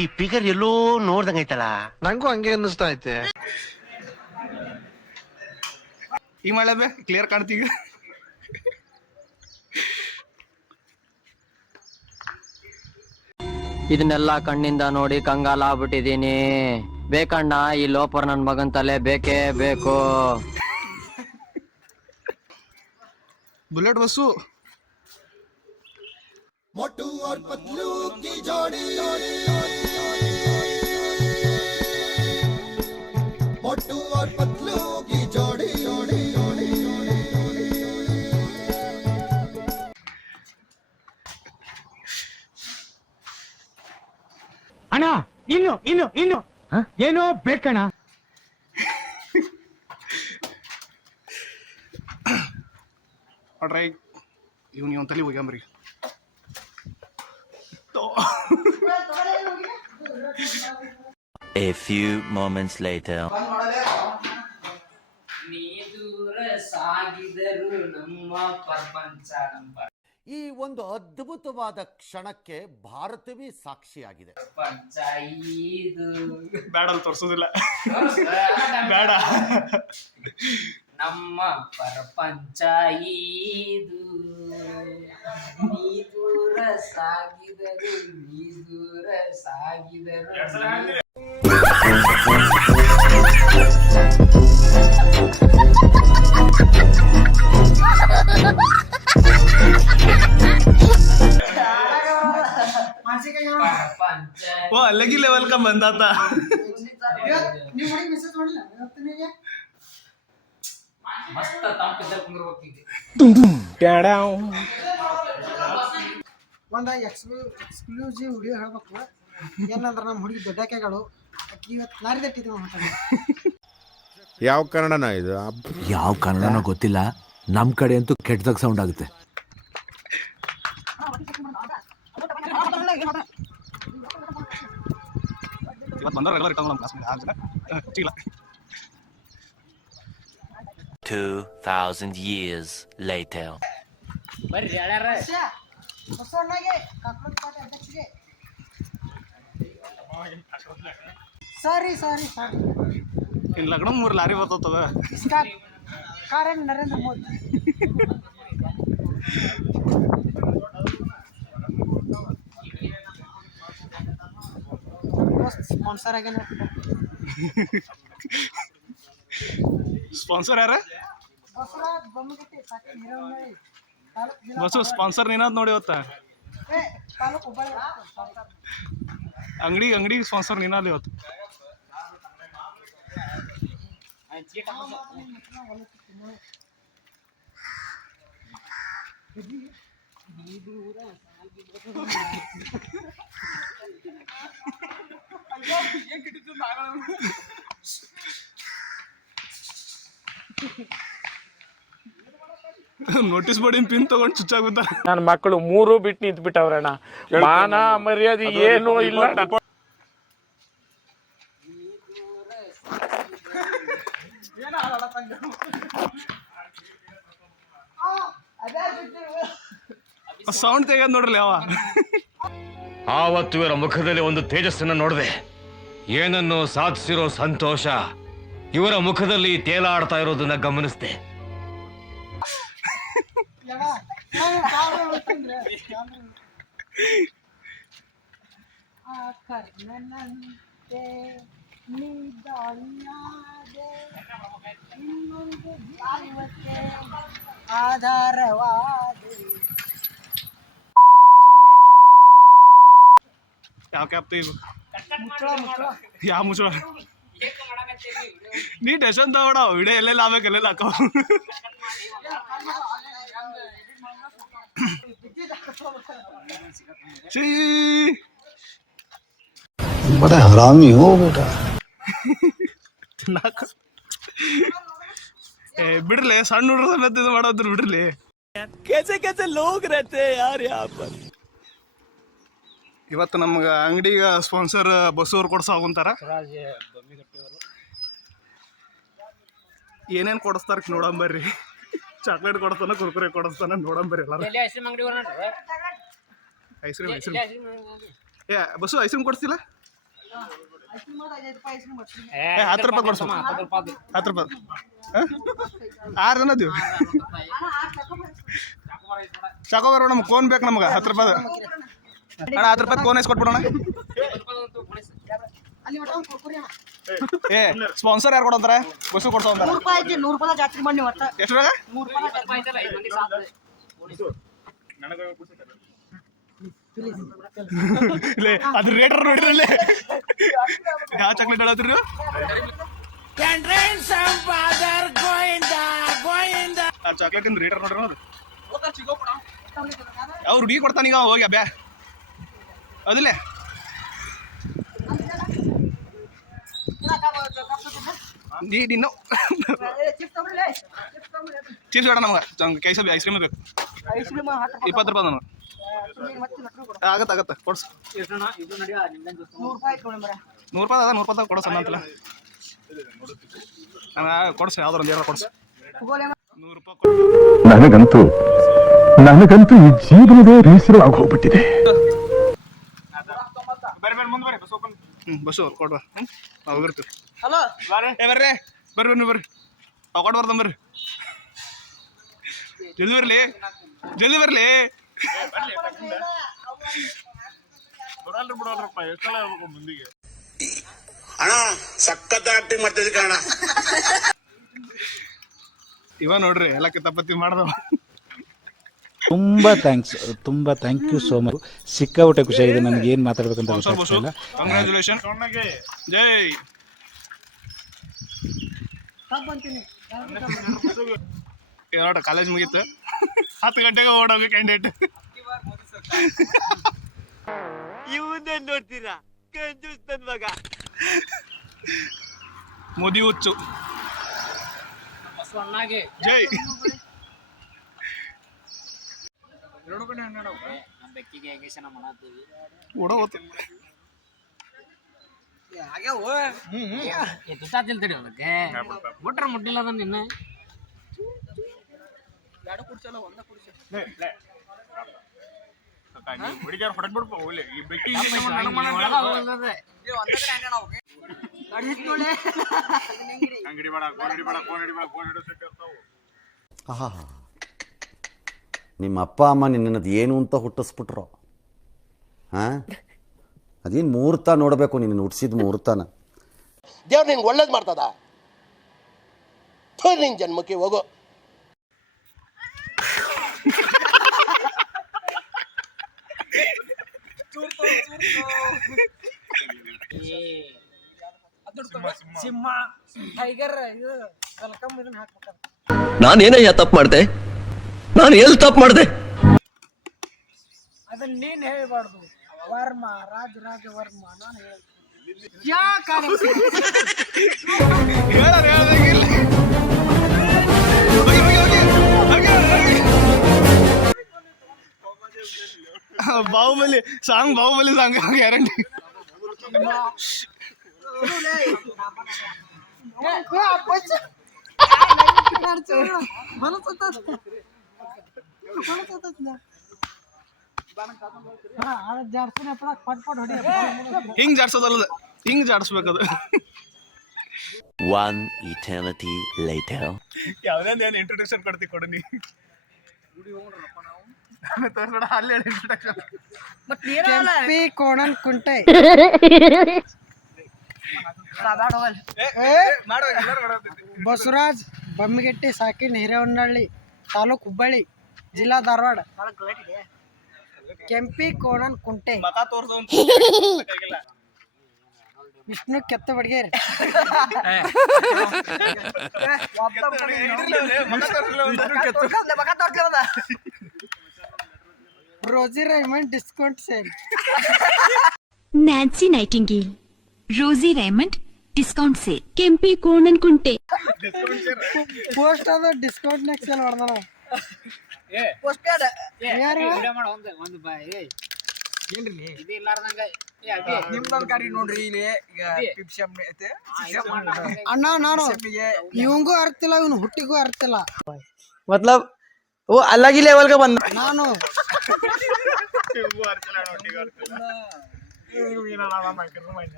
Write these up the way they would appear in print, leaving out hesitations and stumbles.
ಈ ಫಿಗರ್ ಎಲ್ಲೋ ನೋಡ್ದಂಗೈತಲ್ಲ. ನಂಗೂ ಹಂಗೆ ಅನ್ನಿಸ್ತಾ ಐತೆ. ಈ ಮಳೆ ಬೇ ಕ್ಲಿಯರ್ ಕಾಣ್ತೀಗ. ಇದನ್ನೆಲ್ಲ ಕಣ್ಣಿಂದ ನೋಡಿ ಕಂಗಾಲ ಆಗ್ಬಿಟ್ಟಿದೀನಿ. ಬೇಕಣ್ಣ ಈ ಲೋಪರ್ ನನ್ ಮಗನ್ ತಲೆ ಬೇಕೇ ಬೇಕು. ಬುಲೆಟ್ ಬಸ್ಸು मोटू और पतलू की जोड़ी, मोटू और पतलू की जोड़ी. ಅಣ್ಣ ಇನ್ನು ಏನೋ ಬೇಕಣ್ಣ. ನೋಡ್ರಿ ಇವ್ನು ತಲೆ ಹೋಗ್ಯಾಂಬ್ರಿ. A few moments later. ಈ ಒಂದು ಅದ್ಭುತವಾದ ಕ್ಷಣಕ್ಕೆ ಭಾರತವೇ ಸಾಕ್ಷಿಯಾಗಿದೆ. ಬೇಡ ಅಲ್ಲಿ ತೋರ್ಸೋದಿಲ್ಲ. ಬೇಡ. ನಮ್ಮ ಪ್ರಪಂಚ ಇದು. ನೀ ದೂರ ಸಾಗಿದರು ಓ ಅಲ್ಲಿಗೆ ಲೆವೆಲ್ ಕಮ್ ಬಂದಾತ. ಮಸ್ತ್ ತಂಪಿದ್ದ ಕುಂದ್ರಬೇಕಿದೆ. ಒಂದು ಎಕ್ಸ್ಕ್ಲೂಸಿವ್ ವಿಡಿಯೋ ಹೇಳ್ಬೇಕು. ಏನಂದ್ರೆ ನಮ್ಮ ಹುಡುಗಿ ದೊಡ್ಡಕೆಗಳು ಅಕ್ಕಿ ಇವತ್ತು ನಾರಿ ದಟ್ಟಿದ್ವಿ ಮಾತಾಡಿ. ಯಾವ ಕನ್ನಡನ ಇದು? ಯಾವ ಕನ್ನಡನೋ ಗೊತ್ತಿಲ್ಲ, ನಮ್ ಕಡೆ ಅಂತೂ ಕೆಟ್ಟದಾಗ ಸೌಂಡ್ ಆಗುತ್ತೆ. ಇವತ್ತು ಬಂದವ್ರು ಎಲ್ಲ ಇಟ್ಕೊಂಡು ನಮ್ಮ ಕ್ಲಾಸ್ ಮೇಲೆ 6 ಜನ ಚಿಲ್ಲ. 2000 years later. ಬರ್ರಿ ಹೇಳ್ಯಾರ ಬಸವಣ್ಣಗೆ ಕಾಕ್ರೋಚ್ ಪಾರ್ಟಿ ಅಧ್ಯಕ್ಷರಿಗೆ ಸಾರಿ ಇನ್ನು ಲಗ್ನ 3 ಲಾರಿ ಬರ್ತದ. ಕಾರಣ ನರೇಂದ್ರ ಮೋದಿ. ಸ್ಪಾನ್ಸರ್ ಆಗ್ಯಾನ. ಸ್ಪಾನ್ಸರ್ ಯಾರ? ಬಸ್ಸು ಸ್ಪಾನ್ಸರ್ ನೀನಾದ್ ನೋಡಿ ಇವತ್ತ. ಅಂಗಡಿಗೆ ಸ್ಪಾನ್ಸರ್ ನೀನಾದ್ ಇವತ್ತು. ನೋಟಿಸ್ ಬೋರ್ಡಿನ ಪಿನ್ ತಗೊಂಡು ಚುಚ್ಚಾಗುತ್ತ. ನನ್ನ ಮಕ್ಕಳು 3 ಬಿಟ್ಟು ನಿಂತು ಬಿಟ್ಟವ್ರಣ್ಣ. ಮಾನ ಮರ್ಯಾದೆ ಏನೂ ಇಲ್ಲ. ಸೌಂಡ್ ತೆಗೆದ್ ನೋಡ್ರಿ ಅವ. ಆವತ್ತು ಇವರ ಮುಖದಲ್ಲಿ ಒಂದು ತೇಜಸ್ಸನ್ನು ನೋಡಿದೆ. ಏನನ್ನು ಸಾಧಿಸಿರೋ ಸಂತೋಷ ಇವರ ಮುಖದಲ್ಲಿ ತೇಲಾಡ್ತಾ ಇರೋದನ್ನ ಗಮನಿಸಿದೆ. ಯಾವ ಕ್ಯಾಪ್ ಯಾವ ಮುಚ್ಚಳ ನೀ ಟೆನ್ಷನ್ ತಗೋಡ. ವಿಡಿಯೋ ಎಲ್ಲೆಲ್ಲ ಆಗ್ಬೇಕು ಎಲ್ಲೆಲ್ಲ ಹಾಕೋ. बड़ा हरामी हो बेटा. ಬಿಡ್ಲಿ ಸಣ್ಣ ಹುಡುಗರ ಸಮೇತ ಇದು ಮಾಡೋದ್ರ ಬಿಡ್ಲಿ. कैसे लोग रहते हैं यार यहाँ पर. ಇವತ್ತು ನಮ್ಗೆ ಅಂಗಡಿಗೆ ಸ್ಪಾನ್ಸರ್ ಬಸ್ಸವ್ರು ಕೊಡ್ಸಾಕೊಂತಾರ. ಏನೇನು ಕೊಡಿಸ್ತಾರ ನೋಡಂಬರ್ರಿ. ಚಾಕ್ಲೇಟ್ ಕೊಡಿಸ್ತಾನ, ಕುರ್ಕುರೆ ಕೊಡಿಸ್ತಾನ, ನೋಡಂಬರ್ರಿ ಎಲ್ಲಾರು. ಐಸ್ ಕ್ರೀಮ್ ಏ ಬಸ್ಸು ಐಸ್ ಕ್ರೀಮ್ ಕೊಡಿಸ್ತಿಲ್ಲ? ಹತ್ತು ರೂಪಾಯಿ ಕೊಡ್ಸು 10 ರೂಪಾಯಿ 6 ಜನ ಅದೀವಿ ಸಾಕೋ ಬರೋಣ ನಮ್ಗೆ ಕೋನ್ ಬೇಕು ನಮ್ಗೆ 10 ರೂಪಾಯಿ ಅಣ್ಣ 10 ರೂಪಾಯಿ ಕೋನ್ ಕೊಟ್ಬಿಡೋಣ ಏ ಸ್ಪಾನ್ಸರ್ ಯಾರು ಕೊಡಂತಾರ ಬಸ್ಸು ಕೊಡ್ತಾವ ಎಷ್ಟು ಇಲ್ಲೇ ಅದ್ರ ರೇಟರ್ ನೋಡಿರಲ್ಲೇ ಯಾವ ಚಾಕ್ಲೇಟ್ ಹೇಳತ್ರಿ ಆ ಚಾಕ್ಲೇಟ್ ಇಂದ ರೇಟರ್ ನೋಡ್ರಿ ಅದು ಅವ್ರು ಹುಡುಗಿ ಕೊಡ್ತಾನೀಗ ಹೋಗಿ ಬ್ಯಾ ಅದಿಲ್ಲೇ ನೀನು ಚೀಪ್ಸ್ ಬೇಡ ನಮ್ಗೆ ಕೈ ಸಬ್ ಐಸ್ ಕ್ರೀಮ್ ಬೇಕು 20 ರೂಪಾಯಿ ನನಗೆ ಆಗತ್ತೆ ಕೊಡ್ಸು 100 ರೂಪಾಯಿ ಅದ 100 ರೂಪಾಯಿ ಕೊಡೋ ಸಣ್ಣ ಅಂತಲ್ಲ ಕೊಡ್ಸು ಯಾವ್ದಾರ ಒಂದು ಏನಾರ ಕೊಡ್ಸು 100 ರೂಪಾಯಿ ನನಗಂತೂ ಈ ಜೀವನವೇ ಬೇಸರವಾಗಿ ಹೋಗ್ಬಿಟ್ಟಿದೆ. ಬರ್ರಿ ಮುಂದೆ ಬರ್ರಿ ಬಸ್ ಓಪನ್ ಬಸ್ಸು ಅವ್ರು ಕೊಡ್ವಾ ಹೋಗಿರ್ತೀವಿ ಹಲೋ ಬರ್ರಿ ಬರ್ರಿ ಬರ್ರಿ ಕೊಟ್ಟು ಬರ್ತಾನೆ ಬರ್ರಿ ಜಲ್ದಿ ಬರ್ಲಿ ಅಣ್ಣ ಸಖತ್ ಆಕ್ಟಿಂಗ್ ಮಾಡ್ತಿದ್ದೆ ಕಣ. ಇವ ನೋಡ್ರಿ ಎಲ್ಲ ಕಿತಾಪತಿ ಮಾಡ್ದವ. ತುಂಬಾ ಥ್ಯಾಂಕ್ ಯು ಸೋ ಮಚ್. ಸಿಕ್ಕಾಬಿಟ್ಟೆ ಖುಷಿಯಾಗಿದೆ. ನನಗೆ ಏನ್ ಮಾತಾಡ್ಬೇಕಂತ ಗೊತ್ತಾಗ್ತಿಲ್ಲ. ಕಂಗ್ರಾಚುಲೇಷನ್ ಜೈ. ನೋಡ ಕಾಲೇಜ್ ಮುಗೀತು 10 ಗಂಟೆಗೆ ಓಡೋಗ ಕ್ಯಾಂಡಿಡೇಟ್. ನೋಡ್ತೀರಾ ಮಗ ಮೋದಿ ಹುಚ್ಚು ಜೈ. ಓಡೋತು ಮುಟ್ಟಿಲ್ಲ ನಿನ್ನ ನಿಮ್ಮ ಅಪ್ಪ ಅಮ್ಮ ನಿನ್ನದು ಏನು ಅಂತ ಹುಟ್ಟಿಸ್ಬಿಟ್ರು. ಹಾಂ ಅದೇನು ಮುಹೂರ್ತ ನೋಡಬೇಕು, ನಿನ್ನ ಹುಟ್ಟಿಸಿದ ಮುಹೂರ್ತನ. ದೇವ್ರು ನಿನ್ಗೆ ಒಳ್ಳೇದು ಮಾಡ್ತದ. ನಿನ್ನ ಜನ್ಮಕ್ಕೆ ಹೋಗೋ. ನಾನೇನಯ್ಯ ತಪ್ಪು ಮಾಡ್ದೆ? ನಾನು ಎಲ್ಲಿ ತಪ್ಪು ಮಾಡ್ದೆ? ಅದನ್ನ ನೀನ್ ಹೇಳ್ಬಾರ್ದು. ವರ್ಮ ರಾಜ ವರ್ಮ ನಾನು ಬಾಹುಬಲಿ ಸಾಂಗ್ ಗ್ಯಾರಂಟಿ. ಹಿಂಗ್ ಜಾಡ್ಸೋದಲ್ಲದ ಹಿಂಗ್ ಜಾಡಿಸ್ಬೇಕದು. One eternity later. ಯಾವ್ದೇನು ಇಂಟ್ರೊಡಕ್ಷನ್ ಕೊಡ್ತಿ ಕೊಡು ನೀ. ಅಲ್ಲಿ ಇಂಟ್ರೊಡಕ್ಷನ್ ಕೆಂಪಿ ಕೋಣನ್ ಕುಂಟೆ ಬಸವರಾಜ್ ಬಮ್ಮಿಗೆಟ್ಟಿ ಸಾಕಿನ್ ಹಿರೇಹೊನ್ನಳ್ಳಿ ತಾಲೂಕ್ ಹುಬ್ಬಳ್ಳಿ ಜಿಲ್ಲಾ ಧಾರವಾಡ. ಕೆಂಪಿ ಕೋಣನ್ ಕುಂಟೆ ವಿಷ್ಣು ಕೆತ್ತ ಬಡ್ಗೇರಿ Rosy Raymond discount sale. Nancy Nightingale Rosy Raymond discount sale ಕೆಂಪಿ ಕೋಣನ್ ಕುಂಟೆ ಪೋಸ್ಟ್ ಅದ ಡಿಸ್ಕೌಂಟ್ ನೆಕ್ಸ್ಟ್ ಸೇಲ್ ಮಾಡ್ದ ನಾವು. ಅಣ್ಣ ನಾನು ಇವಂಗೂ ಅರ್ತಿಲ್ಲ ಇವನು ಹುಟ್ಟಿಗೂ ಅರ್ತಿಲ್ಲ. ಮತ್ಲಬ್ वो अलग ही लेवल का बंदा. ನಾನು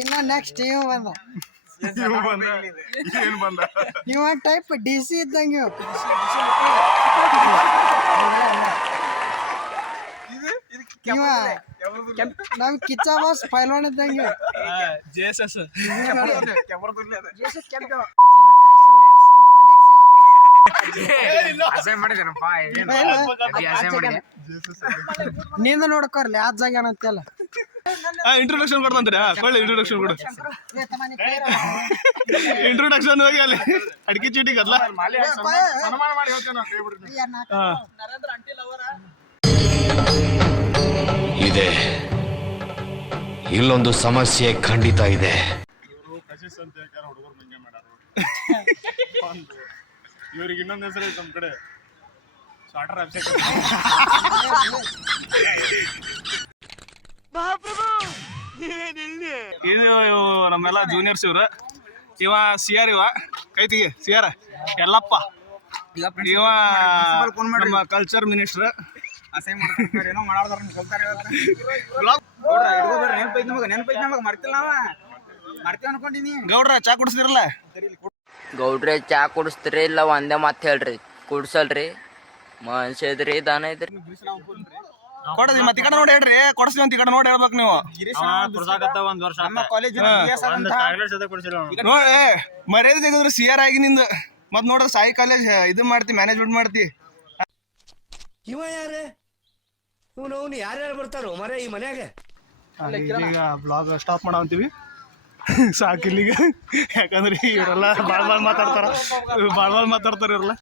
ಇನ್ನ ನೆಕ್ಸ್ಟ್ ಇವ ಬಂದ ಏನು ಬಂದ ಇವ ಟೈಪ್ DC ಇದ್ದಂಗೆ ಇವ. ಇವ ನಮ್ ಕಿಚ್ಚ ಬಾಸ್ ಪೈಲ್ವಾನ್ ಇದ್ದಂಗೆ ಇವ. JSS ನಿಂದ ನೋಡ್ಕೊರ್ಲಿ ಆ ಜಾಗ ಏನಂತೆಲ್ಲ ಇಂಟ್ರೊಡಕ್ಷನ್ ಕೊಡ್ತಂತ್ರಿ ಕೊಳ್ಳಿ ಇಂಟ್ರೊಡಕ್ಷನ್ ಕೊಡು ಇಂಟ್ರೊಡಕ್ಷನ್ ಹೋಗಿ ಅಲ್ಲಿ ಅಡಿಕೆ ಚೀಟಿ ಗದ್ಲ ಇದೆ ಇಲ್ಲೊಂದು ಸಮಸ್ಯೆ ಖಂಡಿತ ಇದೆ. ಇವ್ರಿಗೆ ಇನ್ನೊಂದು ಹೆಸರು ಐತೆ ನಮ್ಮ ಕಡೆ ಸಾಟರ್ ಅಭಿಷೇಕ್. ಇದು ನಮ್ಮೆಲ್ಲ ಜೂನಿಯರ್ಸ್ ಇವ್ರು. ಇವ CR ಇವ ಕೈತಿಗೆ CR ಎಲ್ಲಪ್ಪ. ಇವ ನಮ್ಮ ಕಲ್ಚರ್ ಮಿನಿಸ್ಟರ್. ಗೌಡ್ರ ಚಾ ಕುಡಿಸ್ತಿರಲ್ಲ? ಗೌಡ್ರೆ ಚಾ ಕುಡಿಸ್ತೀರಿ ಇಲ್ಲ ಒಂದೇ ಮಾತು ಹೇಳ್ರಿ ಕುಡ್ಸಲ್ರಿ ಮನುಷ್ಯ ಇದ್ರಿ ದಾನ ಇದ್ರಿ ಕೊಡದಿ ಮತ್ತೆ ಈ ಕಡೆ ನೋಡಿ ಹೇಳ್ರಿ ಕೊಡಿಸ್ತೀವಿ ಅಂತ ಈ ಕಡೆ ನೋಡಿ ಹೇಳ್ಬೇಕು ನೀವು. ನೋಡಿ ಮರ್ಯಾದೆ ತೆಗೆದ್ರೆ CR ಆಗಿ ನಿಂದು ಮತ್ ನೋಡ್ರ ಸಾಯಿ ಕಾಲೇಜ್ ಇದು ಮಾಡ್ತಿ ಮ್ಯಾನೇಜ್ಮೆಂಟ್ ಮಾಡ್ತಿ. ಇವ ಯಾರೇ ಇವನು ಯಾರ್ಯಾರು ಬರ್ತಾರೋ ಮರೆ ಈ ಮನ್ಯಾಗ? ಈಗ ಬ್ಲಾಗ್ ಸ್ಟಾಪ್ ಮಾಡಂತೀವಿ ಸಾಕಿಲ್ಲಿಗೆ. ಯಾಕಂದ್ರೆ ಇವರೆಲ್ಲ ಭಾಳ ಮಾತಾಡ್ತಾರ ಇವರೆಲ್ಲ.